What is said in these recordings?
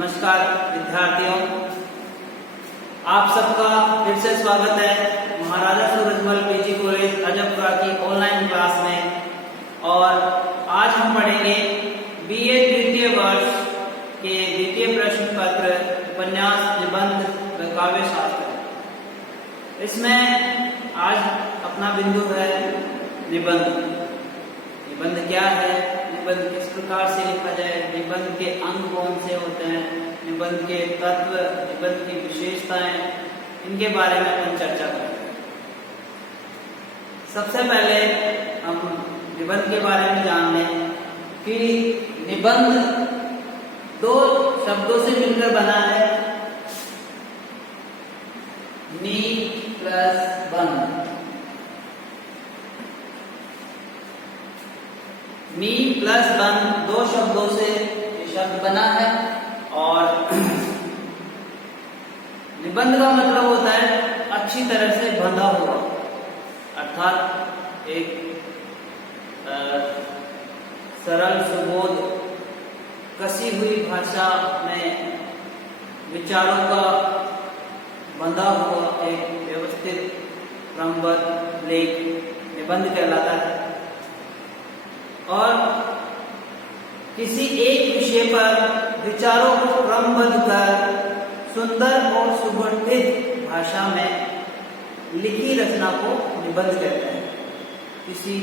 नमस्कार विद्यार्थियों, आप सबका फिर से स्वागत है महाराजा सूरजमल पीजी कॉलेज अजबपुरा की ऑनलाइन क्लास में। और आज हम पढ़ेंगे बीए द्वितीय वर्ष के द्वितीय प्रश्न पत्र उपन्यास निबंध व काव्य शास्त्र। इसमें आज अपना बिंदु है निबंध। निबंध क्या है, निबंध किस प्रकार से लिखा जाए, निबंध के अंग कौन से होते हैं, निबंध के तत्व, निबंध की विशेषताएं, इनके बारे में अपन चर्चा करेंगे। सबसे पहले हम निबंध के बारे में जान लें कि निबंध दो शब्दों से मिलकर बना है, नि प्लस बंध। नी प्लस बंध दो शब्दों से ये शब्द बना है। और निबंध का मतलब होता है अच्छी तरह से बंधा हुआ, अर्थात एक सरल सुबोध कसी हुई भाषा में विचारों का बंधा हुआ एक व्यवस्थित क्रमबद्ध लेख निबंध कहलाता है। और किसी एक विषय पर विचारों को क्रमबद्ध कर सुंदर और सुगठित भाषा में लिखी रचना को निबंध कहते हैं। किसी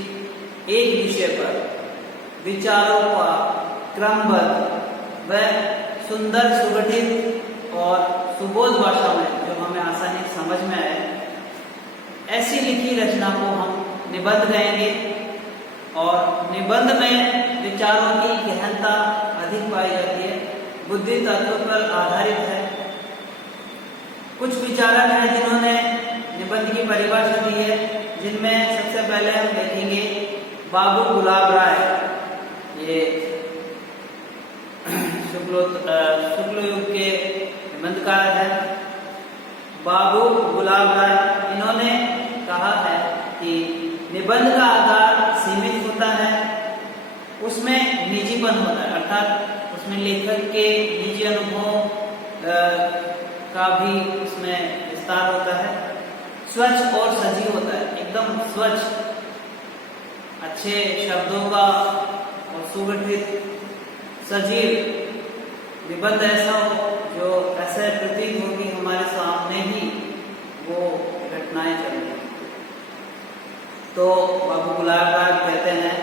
एक विषय पर विचारों का क्रमबद्ध व सुंदर सुगठित और सुबोध भाषा में जो हमें आसानी से समझ में आए, ऐसी लिखी रचना को हम निबंध कहेंगे। और निबंध में विचारों की गहनता अधिक पाई जाती है, बुद्धि तत्व पर आधारित है। कुछ विचारक हैं जिन्होंने निबंध की परिभाषा दी है, जिनमें सबसे पहले हम देखेंगे बाबू गुलाब राय। ये शुक्ल युग के निबंधकार है बाबू गुलाब राय। इन्होंने कहा है कि निबंध का आकार सीमित होता है, उसमें निजीपन होता है, अर्थात उसमें लेखक के निजी अनुभव का भी उसमें विस्तार होता है। स्वच्छ और सजीव होता है, एकदम स्वच्छ, अच्छे शब्दों का और सुगठित सजीव निबंध ऐसा हो जो ऐसे प्रतीत हो कि हमारे सामने ही वो घटनाएं चल रही। तो बाबू गुलाब राय कहते हैं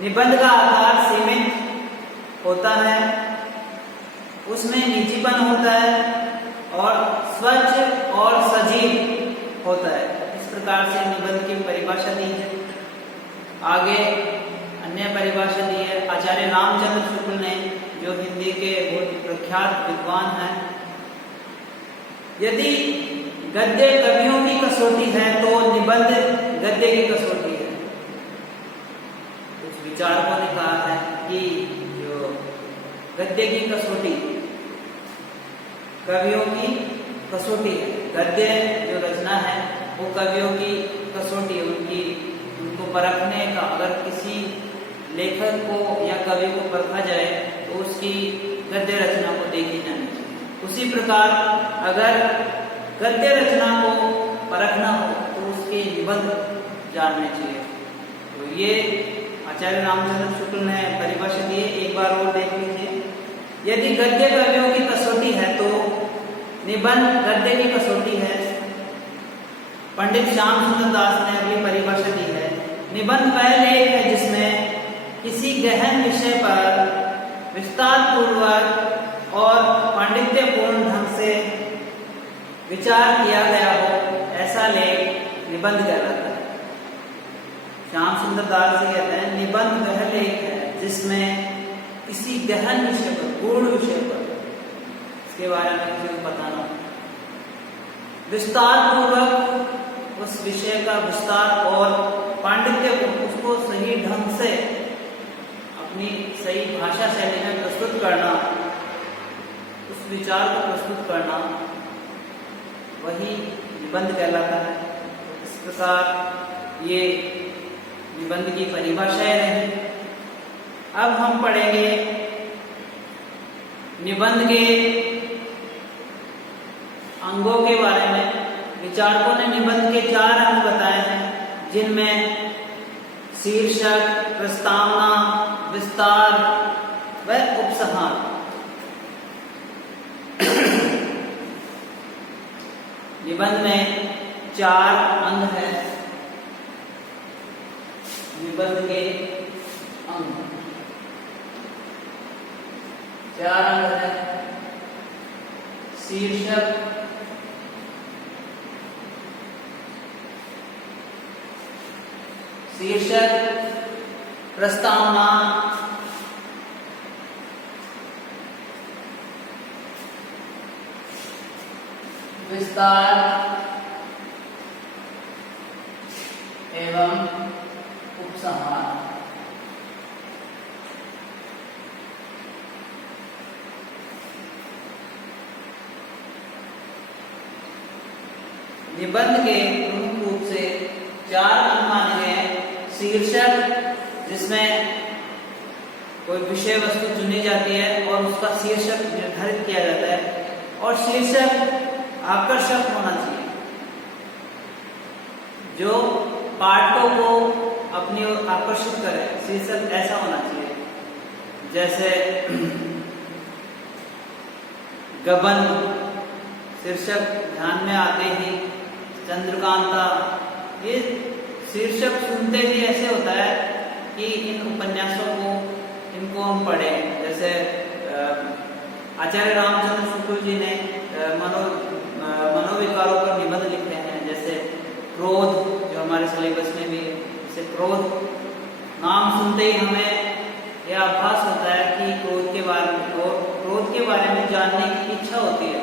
निबंध का आकार सीमित होता है, उसमें निजीपन होता है और स्वच्छ और सजीव होता है। इस प्रकार से निबंध की परिभाषा दी है। आगे अन्य परिभाषा दी है आचार्य रामचंद्र शुक्ल ने, जो हिंदी के बहुत प्रख्यात विद्वान हैं। यदि गद्य कवियों की कसौटी है तो निबंध गद्य की कसौटी है। कुछ विचारकों ने कहा है कि जो गद्य की कसौटी कवियों की कसौटी है, गद्य जो रचना है वो कवियों की कसौटी है, उनको परखने का, अगर किसी लेखक को या कवि को परखा जाए तो उसकी गद्य रचना को देखी जानी चाहिए। उसी प्रकार अगर गद्य रचना को परखना हो तो उसके निबंध जानने चाहिए। तो ये आचार्य रामचंद्र शुक्ल ने परिभाषा दी है, एक बार और देख लीजिए। यदि गद्य कवियों की कसौटी है तो निबंध गद्य की कसौटी है। पंडित श्याम सुंदर दास ने अगली परिभाषा दी है, निबंध वह लेख है जिसमें किसी गहन विषय पर विस्तार पूर्वक और पांडित्यपूर्ण ढंग से विचार किया गया हो, ऐसा लेख निबंध कहलाता है। श्याम सुंदर दास जी कहते हैं निबंध वह लेख है जिसमें किसी गहन विषय पर, गूढ़ विषय पर, इसके बारे में किसी को बताना हो, विस्तार पूर्वक उस विषय का विस्तार और पांडित्यपूर्ण, उसको सही ढंग से अपनी सही भाषा शैली में प्रस्तुत करना, उस विचार को प्रस्तुत करना, वही निबंध कहलाता है। इस प्रकार ये निबंध की परिभाषाएं रही। अब हम पढ़ेंगे निबंध के अंगों के बारे में विचारकों ने निबंध के 4 अंग बताए हैं, जिनमें शीर्षक, प्रस्तावना, विस्तार व उपसंहार। निबंध में 4 अंग है। निबंध के अंग 4 अंग है। शीर्षक, प्रस्तावना, विस्तार एवं उपसंहार। निबंध के प्रमुख रूप से 4 अंग माने गए हैं। शीर्षक, जिसमें कोई विषय वस्तु चुनी जाती है और उसका शीर्षक निर्धारित किया जाता है, और शीर्षक आकर्षक होना चाहिए, जो पाठकों को अपनी ओर आकर्षित करे। शीर्षक ऐसा होना चाहिए जैसे गबन, शीर्षक ध्यान में आते ही चंद्रकांता। ये शीर्षक सुनते ही ऐसे होता है कि इन उपन्यासों को इनको हम पढ़ें। जैसे आचार्य रामचंद्र शुक्ल जी ने मनोविकारों पर निबंध लिखे हैं, जैसे क्रोध, जो हमारे सिलेबस में भी है। जैसे क्रोध, नाम सुनते ही हमें यह आभास होता है कि क्रोध के बारे में जानने की इच्छा होती है,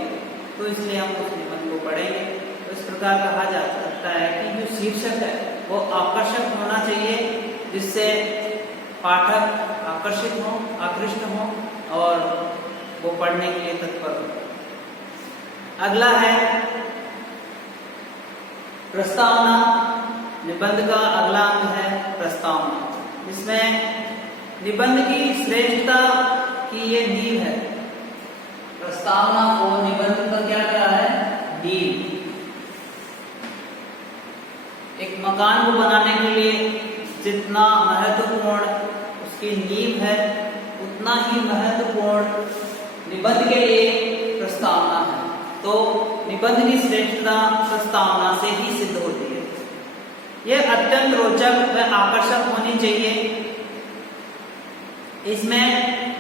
तो इसलिए हम उस निबंध को पढ़ेंगे। तो इस प्रकार कहा जा सकता है कि जो शीर्षक है वो आकर्षक होना चाहिए, जिससे पाठक आकर्षित हो, आकृष्ट हो और वो पढ़ने के लिए तत्पर हो। अगला है प्रस्तावना। निबंध का अगला अंग है प्रस्तावना। इसमें निबंध की श्रेष्ठता की ये नींव है। प्रस्तावना को निबंध का क्या है? नींव। एक मकान को बनाने के लिए जितना महत्वपूर्ण उसकी नींव है, उतना ही महत्वपूर्ण निबंध के लिए प्रस्तावना है। तो निबंध की श्रेष्ठता प्रस्तावना से ही सिद्ध होती है। यह अत्यंत रोचक व आकर्षक होनी चाहिए। इसमें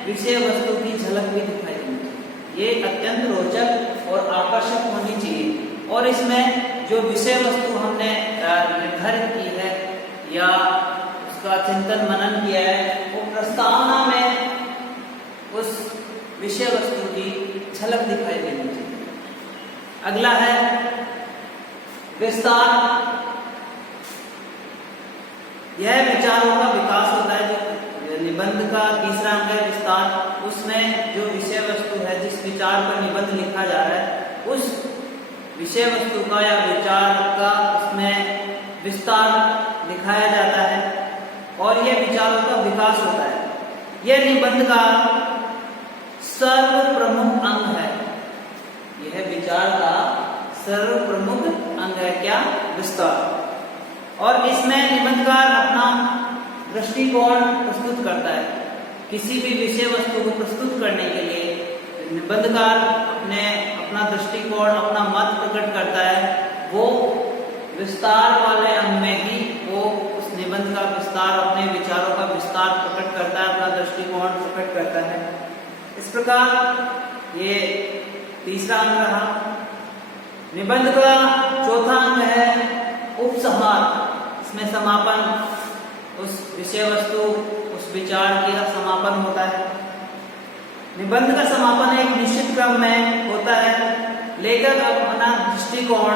विषय वस्तु की झलक भी दिखाई देनी चाहिए। ये अत्यंत रोचक और आकर्षक होनी चाहिए, और इसमें जो विषय वस्तु हमने निर्धारित की है या उसका चिंतन मनन किया है, वो प्रस्तावना में उस विषय वस्तु की झलक दिखाई देनी चाहिए। अगला है विस्तार। यह विचारों का विकास होता है। जो निबंध का तीसरा अंग है विस्तार, उसमें जो विषय वस्तु है, जिस विचार पर निबंध लिखा जा रहा है, उस विषय वस्तु का या विचार का उसमें विस्तार दिखाया जाता है, और यह विचारों का विकास होता है। यह निबंध का सर्व प्रमुख अंग है। यह विचार का सर्व प्रमुख अंग है। क्या? विस्तार। और इसमें निबंधकार अपना दृष्टिकोण प्रस्तुत करता है। किसी भी विषय वस्तु को प्रस्तुत करने के लिए निबंधकार अपना दृष्टिकोण, अपना मत प्रकट करता है। वो विस्तार वाले अंग में ही वो उस निबंध का विस्तार, अपने विचारों का विस्तार प्रकट करता है, अपना दृष्टिकोण प्रकट करता है। इस प्रकार ये तीसरा अंग रहा। निबंध का चौथा अंग है उपसंहार। इसमें समापन, उस विषय वस्तु, उस विचार का समापन होता है। निबंध का समापन एक निश्चित क्रम में होता है। लेखक अपना दृष्टिकोण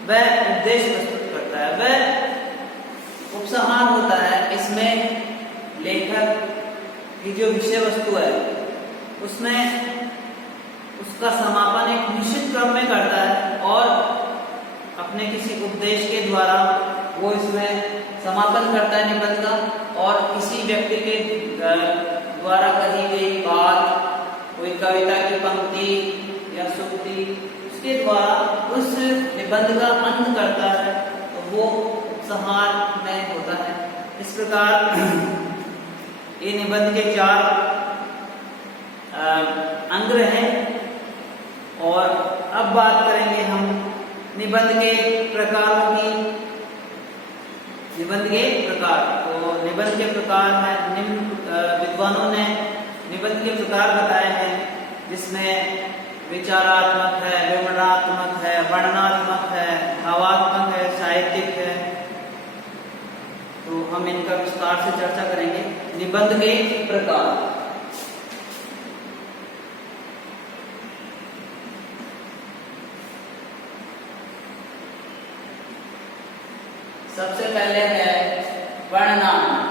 व उद्देश्य प्रस्तुत करता है। वह उपसंहार होता है। इसमें लेखक की जो विषय वस्तु है, उसमें उसका समापन एक निश्चित क्रम में करता है, और अपने किसी उपदेश के द्वारा वो इसमें समापन करता है निबंध का। और किसी व्यक्ति के द्वारा कही गई बात, कोई कोई कविता की पंक्ति या सूक्ति उसके द्वारा उस निबंध का अंत करता है तो वो उपसंहार में होता है। इस प्रकार ये निबंध के 4 अंग हैं। और अब बात करेंगे हम निबंध के प्रकारों की। निबंध के प्रकार, तो निबंध के प्रकार है निम्न विद्वानों ने निबंध के प्रकार बताए हैं, जिसमें विचारात्मक है, विवरणात्मक है, वर्णनात्मक है, भावात्मक है, साहित्यिक है। तो हम इनका विस्तार से चर्चा करेंगे। निबंध के प्रकार। सबसे पहले है वर्णनात्मक।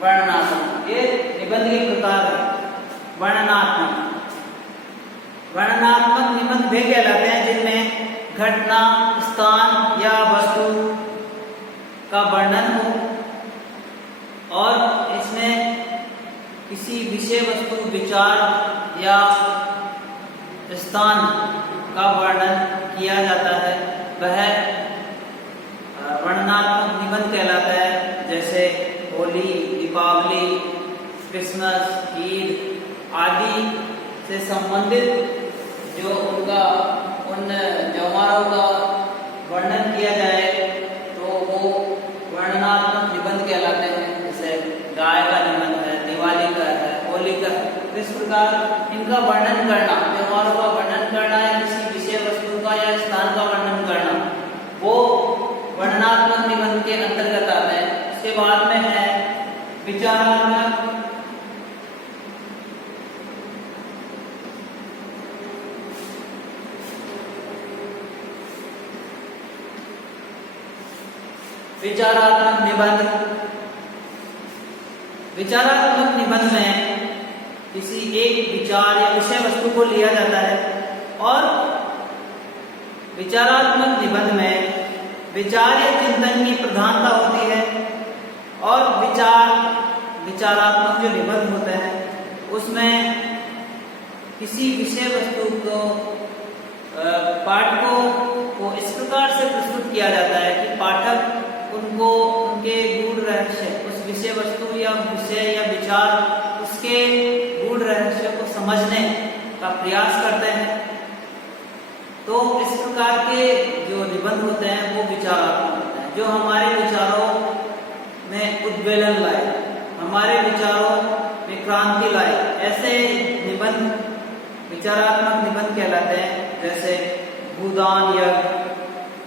वर्णनात्मक ये निबंध के प्रकार है। वर्णनात्मक निबंध वे कहलाते हैं जिनमें घटना, स्थान या वस्तु का वर्णन हो और इसमें किसी विषय वस्तु, विचार या स्थान का वर्णन किया जाता है, वह वर्णनात्मक निबंध कहलाता है। जैसे होली, दीपावली, क्रिसमस, ईद आदि से संबंधित जो उनका उन त्योहारों का वर्णन किया जाए तो वो वर्णनात्मक निबंध कहलाते हैं। जैसे गाय का निबंध है, दिवाली का है, होली का है। इस प्रकार इनका वर्णन करना, त्योहारों का वर्णन करना या किसी विषय वस्तु का या स्थान का वर्णन करना, वो वर्णनात्मक निबंध के अंतर्गत आता है। उसके बाद में है विचारात्मक। विचारात्मक निबंध में किसी एक विचार या विषय वस्तु को लिया जाता है और विचारात्मक निबंध में विचार या चिंतन की प्रधानता होती है। और विचारात्मक जो निबंध होते हैं उसमें किसी विषय वस्तु को पाठकों को इस प्रकार से प्रस्तुत किया जाता है कि पाठक उनको उनके गूढ़ रहस्य, उस विषय वस्तु या विषय या विचार, उसके गूढ़ रहस्य को समझने का प्रयास करते हैं। तो इस प्रकार के जो निबंध होते हैं वो विचारात्मक होते हैं, जो हमारे विचारों में उद्वेलन लाए, हमारे विचारों में क्रांति लाए। ऐसे निबंध विचारात्मक निबंध कहलाते हैं। जैसे भूदान यज्ञ,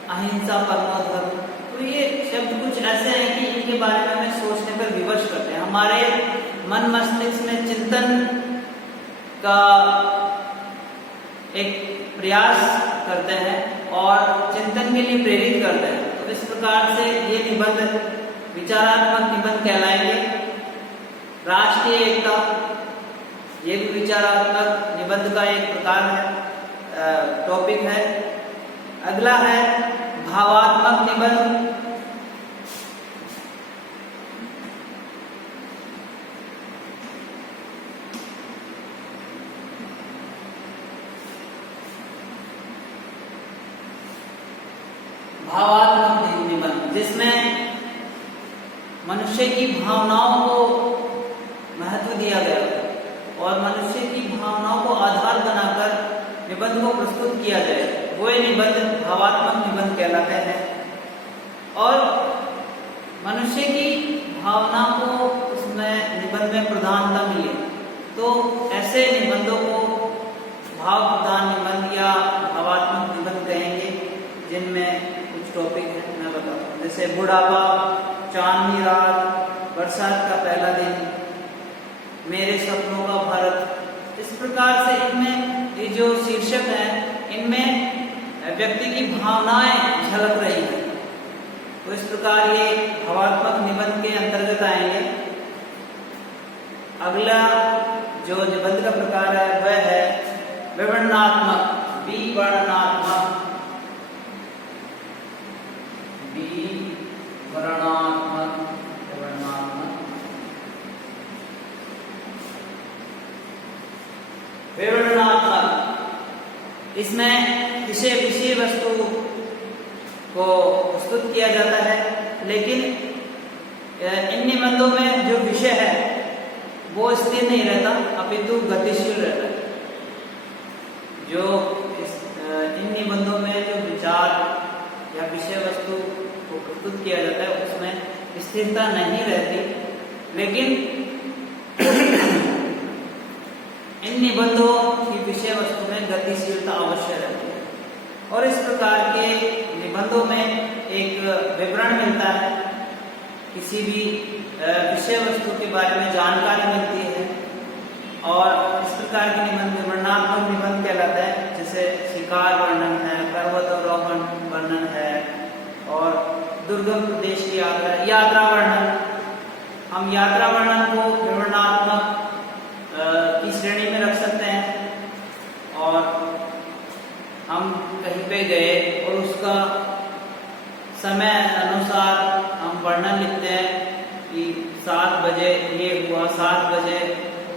अहिंसा परमो धर्म। तो ये शब्द कुछ ऐसे हैं कि इनके बारे में हमें सोचने पर विवश करते हैं, हमारे मन मस्तिष्क में चिंतन का एक प्रयास करते हैं और चिंतन के लिए प्रेरित करते हैं। तो इस प्रकार से ये निबंध विचारात्मक निबंध कहलाएंगे। राष्ट्रीय एकता, ये भी विचारात्मक निबंध का एक प्रकार है, टॉपिक है। अगला है भावात्मक निबंध। भावात्मक निबंध जिसमें मनुष्य की भावनाओं को महत्व दिया गया है और मनुष्य की भावनाओं को आधार बनाकर निबंध को प्रस्तुत किया जाए, वो निबंध भावात्मक निबंध कहलाते हैं। और मनुष्य की भावना को उसमें निबंध में प्रधानता मिले तो ऐसे निबंधों को भाव प्रधान निबंध या भावात्मक निबंध कहेंगे, जिनमें कुछ टॉपिक है मैं बताता हूँ। जैसे बुढ़ापा, चांदनी रात, बरसात का पहला दिन, मेरे सपनों का भारत। इस प्रकार से इनमें ये जो शीर्षक हैं इनमें व्यक्ति की भावनाएं झलक रही हैं। तो इस प्रकार ये भावात्मक निबंध के अंतर्गत आएंगे। अगला जो निबंध का प्रकार है वह है विवरणात्मक, विवरणात्मक, विवरणात्मक, विवरणात्मक, विवरणात्मक। इसमें विषय वस्तु को प्रस्तुत किया जाता है, लेकिन इन निबंधों में जो विषय है वो स्थिर नहीं रहता, अपितु गतिशील रहता है। जो इन निबंधों में जो विचार या विषय वस्तु को प्रस्तुत किया जाता है उसमें स्थिरता नहीं रहती, लेकिन इन निबंधों की विषय वस्तु में गतिशीलता अवश्य रहती है। और इस प्रकार के निबंधों में एक विवरण मिलता है, किसी भी विषय वस्तु के बारे में जानकारी मिलती है, और इस प्रकार के निबंध विवरणात्मक निबंध कहलाता है। जैसे शिकार वर्णन है, पर्वतारोहण वर्णन है, और दुर्गम प्रदेश की यात्रा वर्णन। हम यात्रा वर्णन को विवरणात्मक की श्रेणी में रख सकते हैं, और हम कहीं पे गए और उसका समय अनुसार हम वर्णन लिखते हैं कि 7 बजे ये हुआ, 7 बजे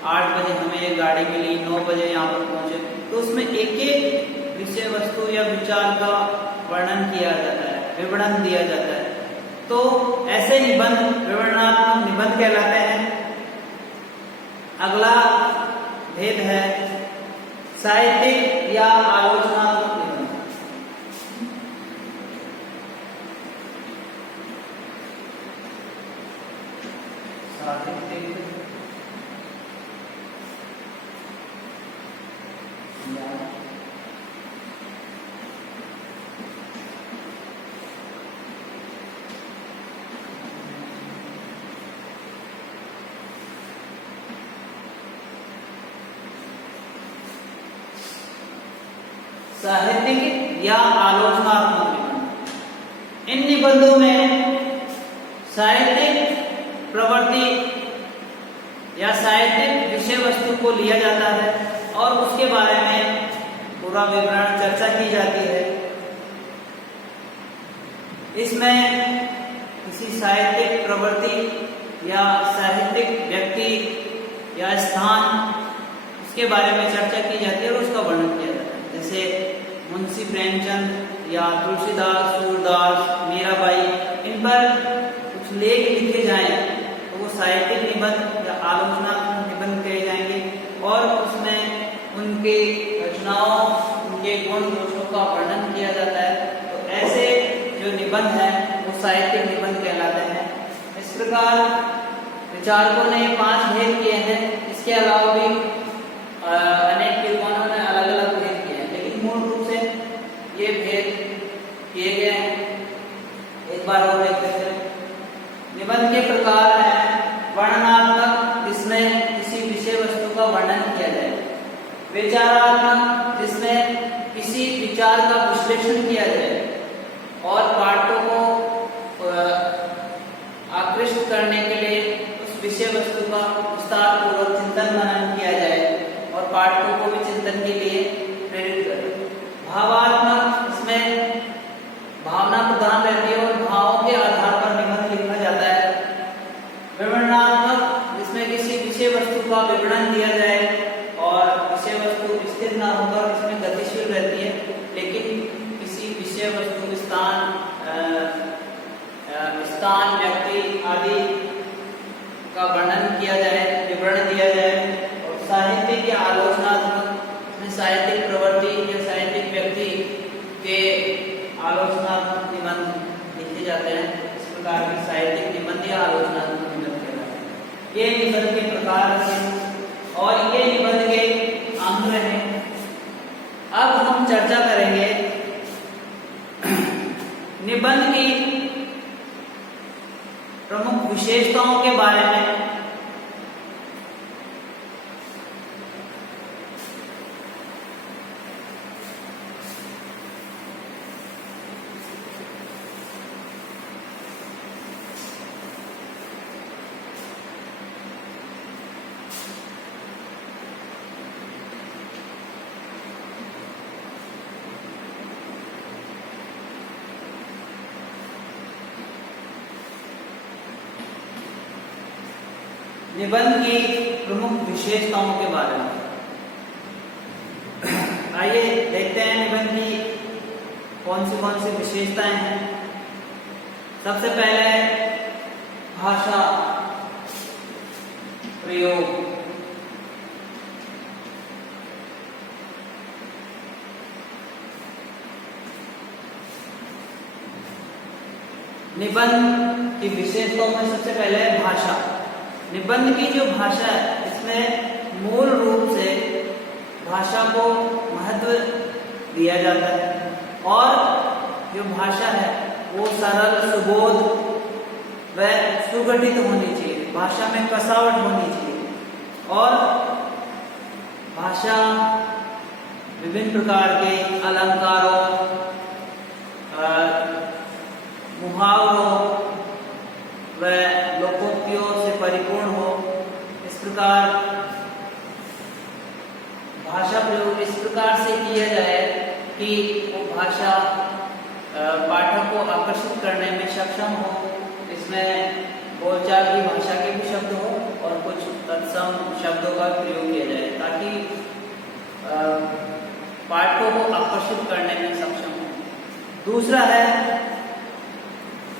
8 बजे हमें ये गाड़ी मिली, 9 बजे यहाँ पर पहुंचे। तो उसमें एक एक विषय वस्तु या विचार का वर्णन किया जाता है, विवरण दिया जाता है। तो ऐसे निबंध विवरणात्मक निबंध कहलाते हैं। अगला भेद है साहित्यिक या आलोचनात्मक निबंध। साहित्यिक साहित्यिक या आलोचनात्मक निबंध। इन निबंधों में साहित्यिक प्रवृत्ति या साहित्यिक विषय वस्तु को लिया जाता है और उसके बारे में पूरा विवरण चर्चा की जाती है। इसमें किसी साहित्यिक प्रवृत्ति या साहित्यिक व्यक्ति या स्थान उसके बारे में चर्चा की जाती है और उसका वर्णन किया जाता है। जैसे मुंशी प्रेमचंद या तुलसीदास, सूरदास, मीराबाई, इन पर कुछ लेख लिखे जाएं तो वो साहित्यिक निबंध या आलोचनात्मक निबंध कहे जाएंगे, और उसमें उनके रचनाओं, उनके गुण दोषों का वर्णन किया जाता है। तो ऐसे जो निबंध हैं वो साहित्यिक निबंध कहलाते हैं। इस प्रकार विचारकों ने 5 भेद किए हैं। इसके अलावा भी अनेक विद्वानों ने अलग अलग भेद किए हैं, लेकिन मूल रूप से ये भेद किए गए हैं। एक बार और देखते हैं। निबंध के प्रकार हैं वर्णनात्मक, जिसमें किसी विषय वस्तु का वर्णन किया जाए, विचारात्मक, जिसमें किसी विचार का विश्लेषण किया जाए और पाठकों को आकृष्ट करने के लिए उस विषय वस्तु का विस्तार पूर्वक चिंतन मनन किया जाए और पाठकों को भी चिंतन के लिए प्रेरित करे। भावात्मक, इसमें भावना प्रधान रहती है और भावों के आधार पर निबंध लिखा जाता है। विवरणात्मक, जिसमें किसी विषय वस्तु का विवरण दिया जाए और विषय वस्तु स्थिर न होकर इसमें गतिशील रहती है, लेकिन किसी विषय वस्तु स्थान, व्यक्ति आदि का वर्णन किया जाए, विवरण दिया जाए। और साहित्यिक या आलोचनात्मक में साहित्यिक प्रवृत्ति या साहित्यिक व्यक्ति के आलोचनात्मक निबंध लिखे जाते हैं। इस प्रकार के साहित्यिक निबंध या आलोचनात्मक निबंध कहलाते हैं। ये निबंध के प्रकार हैं और ये निबंध के अंग हैं। अब हम चर्चा करेंगे निबंध की प्रमुख विशेषताओं के बारे में। निबंध की प्रमुख विशेषताओं के बारे में। आइए देखते हैं निबंध की कौन सी विशेषताएं हैं। सबसे पहले भाषा प्रयोग। निबंध की विशेषताओं में सबसे पहले भाषा। निबंध की जो भाषा है इसमें मूल रूप से भाषा को महत्व दिया जाता है और जो भाषा है वो सरल, सुबोध व सुगठित होनी चाहिए। भाषा में कसावट होनी चाहिए और भाषा विभिन्न प्रकार के अलंकारों, मुहावरों व लोकोक्तियों से परिपूर्ण हो। इस प्रकार भाषा प्रयोग इस प्रकार से किया जाए कि वो भाषा पाठक को आकर्षित करने में सक्षम हो। इसमें बोलचाल की भाषा के भी शब्द हो और कुछ तत्सम शब्दों का प्रयोग किया जाए ताकि पाठकों को आकर्षित करने में सक्षम हो। दूसरा है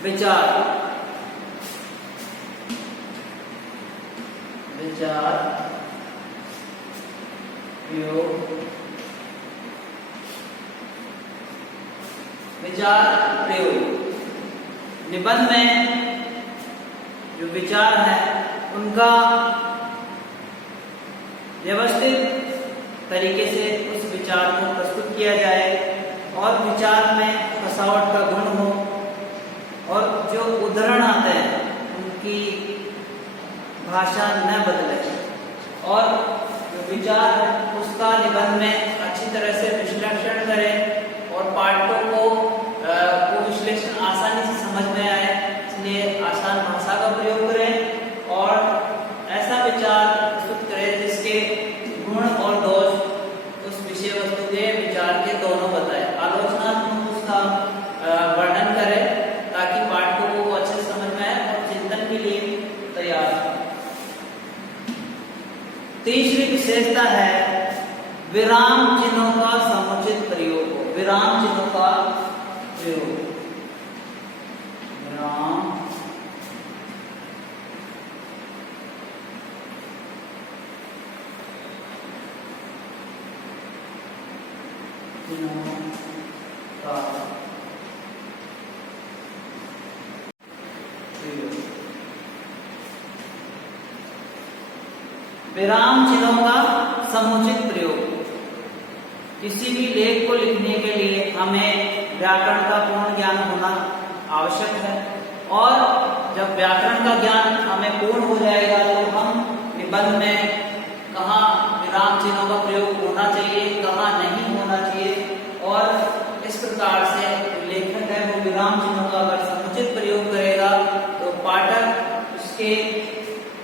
विचार। विचार प्रयोग। विचार प्रयोग निबंध में जो विचार है उनका व्यवस्थित तरीके से उस विचार को प्रस्तुत किया जाए और विचार में कसावट का गुण हो और जो उदाहरण आते हैं उनकी भाषा न बदले और जो विचार है उसका निबंध में अच्छी तरह से विश्लेषण करें और पाठकों को वो विश्लेषण आसानी से समझ में आए। इसलिए आसान भाषा का प्रयोग करें और ऐसा विचार प्रस्तुत करें जिसके गुण और दोष उस विषय वस्तु के विचार के दोनों बताए। आलोचनात्मक उसका वर्णन करें ताकि पाठकों को वो अच्छे समझ में आए और चिंतन के लिए तैयार हो। तीसरी विशेषता है विराम चिन्हों का समुचित प्रयोग हो। विराम चिन्हों का प्रयोग। विराम चिन्हों का प्रयोग। विराम चिन्हों का समुचित प्रयोग। किसी भी लेख को लिखने के लिए हमें व्याकरण का पूर्ण ज्ञान होना आवश्यक है और जब व्याकरण का ज्ञान हमें पूर्ण हो जाएगा तो हम निबंध में कहाँ विराम चिन्हों का प्रयोग होना चाहिए, कहाँ नहीं होना चाहिए और इस प्रकार से लेखक है वो विराम चिन्हों का अगर समुचित प्रयोग करेगा तो पाठक उसके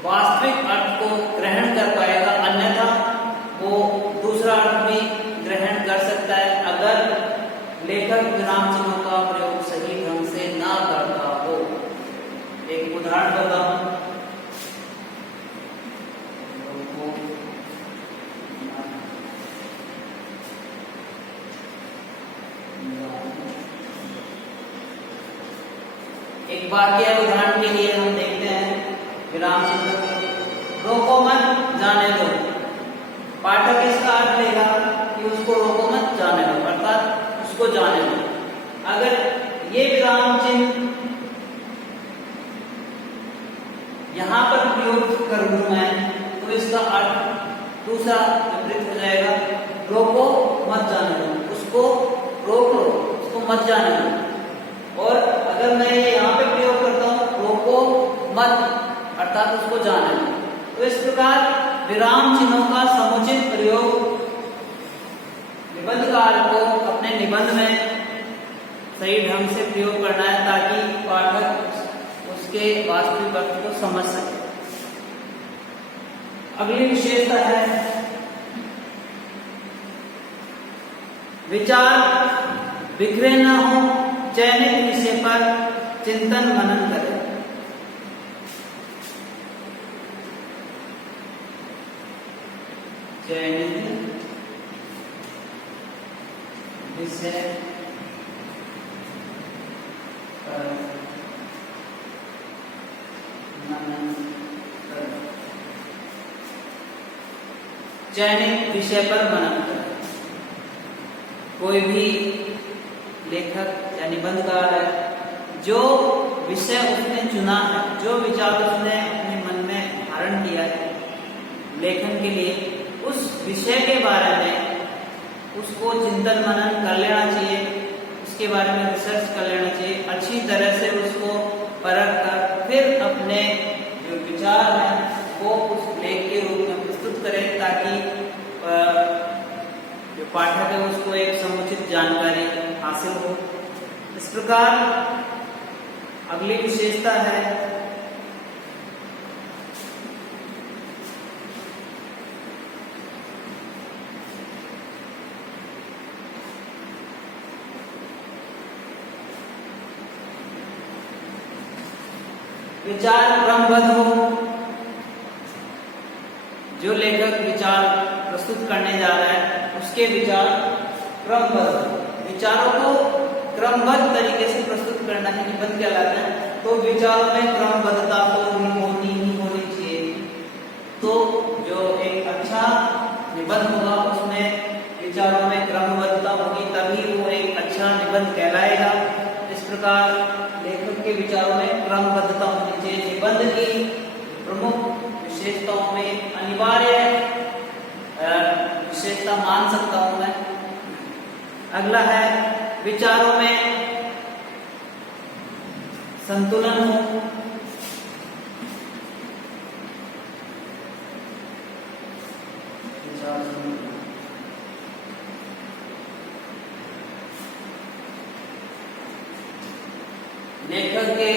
वास्तविक अर्थ को ग्रहण कर पाएगा, अन्यथा वो दूसरा अर्थ भी ग्रहण कर सकता है अगर लेखक विराम चिन्हों का प्रयोग सही ढंग से ना करता हो। एक उदाहरण बताऊं। एक वाक्य उदाहरण के लिए हम देखते हैं विराम चिन्ह। रोको मत जाने दो। पाठक इसका अर्थ लेगा कि उसको रोको मत जाने दो, अर्थात उसको जाने दो। अगर ये विराम चिन्ह यहां पर प्रयोग कर दूं मैं तो इसका अर्थ दूसरा विपरीत हो जाएगा। रोको मत जाने दो, उसको रोक लो, उसको मत जाने दो। और अगर मैं ये यहाँ पे प्रयोग करता हूँ रोको मत अर्थात उसको जाने दो। तो इस प्रकार विराम चिन्हों का समुचित प्रयोग निबंधकार को अपने निबंध में सही ढंग से प्रयोग करना है ताकि पाठक उसके वास्तविक अर्थ को समझ सके। अगली विशेषता है विचार बिखरे न हो, चयनित विषय पर चिंतन मनन करें। चयनित विषय पर मनन करें। चयनित विषय पर मनन करें। कोई भी लेखक या निबंधकार है, जो विषय उसने चुना है, जो विचार उसने अपने मन में धारण किया है लेखन के लिए, उस विषय के बारे में उसको चिंतन मनन कर लेना चाहिए, उसके बारे में रिसर्च कर लेना चाहिए, अच्छी तरह से उसको परख कर फिर अपने जो विचार हैं वो उस लेख के रूप में प्रस्तुत करें, ताकि जो पाठक है उसको एक समुचित जानकारी हासिल हो। इस प्रकार अगली विशेषता है विचार क्रमबद्ध हो। जो लेखक विचार प्रस्तुत करने जा रहा है उसके विचार क्रमबद्ध, विचारों को क्रमबद्ध तरीके से प्रस्तुत करना है, निबंध कहलाता है। तो विचारों में क्रमबद्धता तो होनी ही होनी चाहिए। तो जो एक अच्छा निबंध होगा उसमें विचारों में क्रमबद्धता होगी, तभी वो एक अच्छा निबंध कहलाएगा। इस प्रकार लेखक के विचारों में क्रमबद्धता होनी चाहिए। निबंध की प्रमुख विशेषताओं में अनिवार्य विशेषता मान सकता हूं मैं। अगला है विचारों में संतुलन हो। लेखक के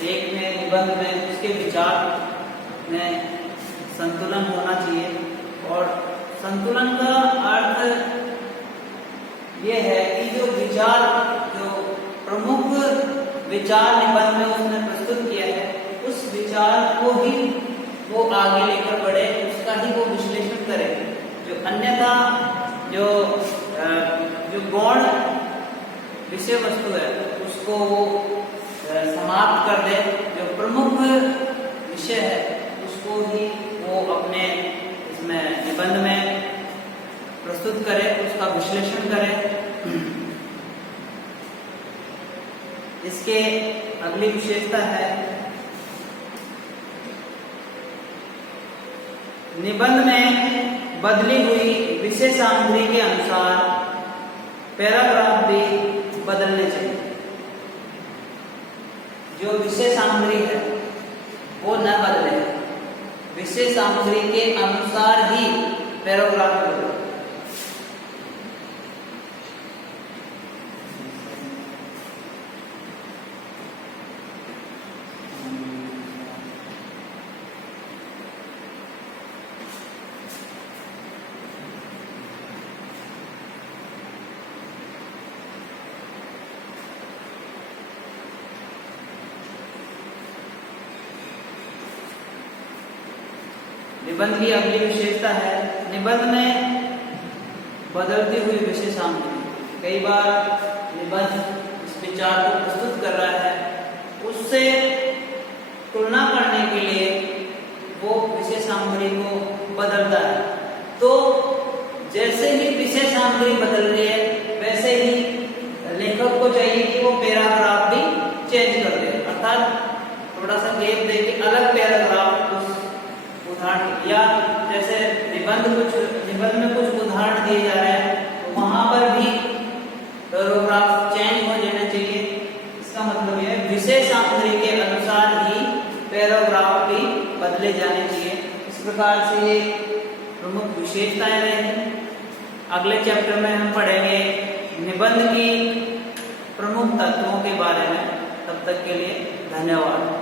लेख में, निबंध में, उसके विचार में संतुलन होना चाहिए। और संतुलन का अर्थ ये है कि जो विचार, जो प्रमुख विचार निबंध में उसने प्रस्तुत किया है, उस विचार को ही वो आगे लेकर बढ़े, उसका ही वो विश्लेषण करे। जो अन्यथा जो गौण विषय वस्तु है उसको वो समाप्त कर दे। जो प्रमुख विषय है उसको ही वो अपने इसमें निबंध में प्रस्तुत करे, उसका विश्लेषण करे। इसके अगली विशेषता है निबंध में बदली हुई विषय सामग्री के अनुसार पैराग्राफ भी बदलने चाहिए। जो विषय सामग्री है वो न बदले, विषय सामग्री के अनुसार ही पैराग्राफ बदले। निबंध की अगली विशेषता है निबंध में बदलती हुई विषय सामग्री। कई बार निबंध इस विचार को प्रस्तुत कर रहा है, उससे तुलना करने के लिए वो विषय सामग्री को बदलता है। तो जैसे ही विषय सामग्री बदल रही है वैसे ही लेखक को चाहिए कि वो पैराग्राफ भी चेंज कर दे, अर्थात थोड़ा सा गैप देके अलग पैराग्राफ उस उदाहरण, या जैसे निबंध में कुछ उदाहरण दिए जा रहे हैं तो वहां पर भी पैराग्राफ चेंज हो जाना चाहिए। इसका मतलब यह है विषय सामग्री के अनुसार ही पैराग्राफ भी बदले जाने चाहिए। इस प्रकार से ये प्रमुख विशेषताएं रही। अगले चैप्टर में हम पढ़ेंगे निबंध की प्रमुख तत्वों के बारे में। तब तक के लिए धन्यवाद।